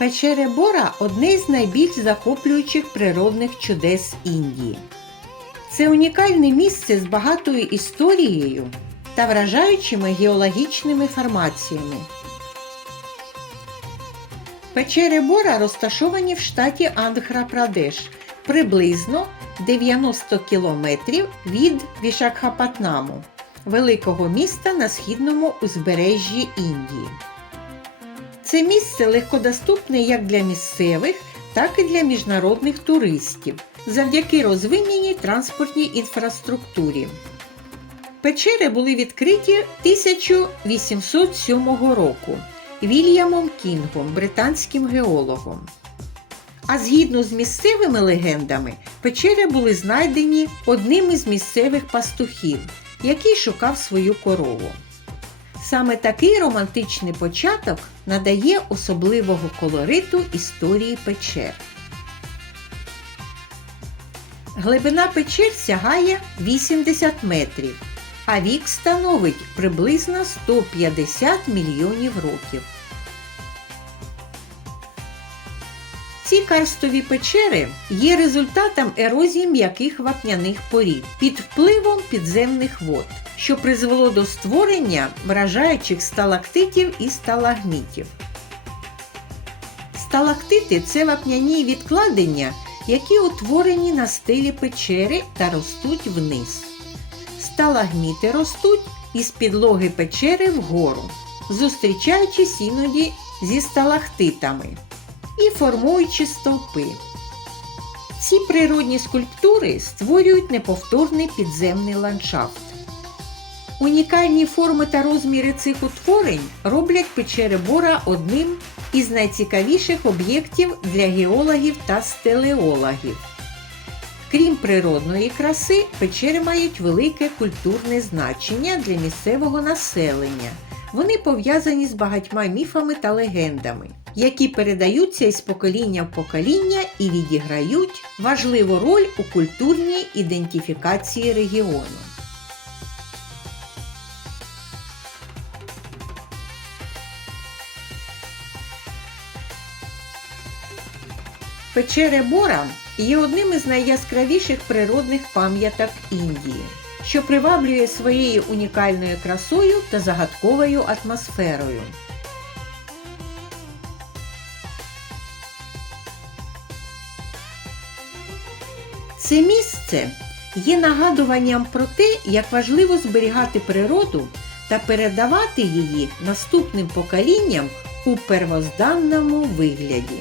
Печери Бора одне з найбільш захоплюючих природних чудес Індії. Це унікальне місце з багатою історією та вражаючими геологічними формаціями. Печери Бора розташовані в штаті Андхра-Прадеш, приблизно 90 кілометрів від Вішакхапатнаму, великого міста на східному узбережжі Індії. Це місце легкодоступне як для місцевих, так і для міжнародних туристів завдяки розвиненій транспортній інфраструктурі. Печери були відкриті 1807 року Вільямом Кінгом, британським геологом. А згідно з місцевими легендами, печери були знайдені одним із місцевих пастухів, який шукав свою корову. Саме такий романтичний початок надає особливого колориту історії печер. Глибина печер сягає 80 метрів, а вік становить приблизно 150 мільйонів років. Ці карстові печери є результатом ерозії м'яких вапняних порід під впливом підземних вод, що призвело до створення вражаючих сталактитів і сталагмітів. Сталактити це вапняні відкладення, які утворені на стилі печери та ростуть вниз. Сталагміти ростуть із підлоги печери вгору, зустрічаючись іноді зі сталактитами і формуючи стовпи. Ці природні скульптури створюють неповторний підземний ландшафт. Унікальні форми та розміри цих утворень роблять печери Бора одним із найцікавіших об'єктів для геологів та стелеологів. Крім природної краси, печери мають велике культурне значення для місцевого населення. Вони пов'язані з багатьма міфами та легендами, які передаються із покоління в покоління і відіграють важливу роль у культурній ідентифікації регіону. Печери Бора є одним із найяскравіших природних пам'яток Індії, що приваблює своєю унікальною красою та загадковою атмосферою. Це місце є нагадуванням про те, як важливо зберігати природу та передавати її наступним поколінням у первозданному вигляді.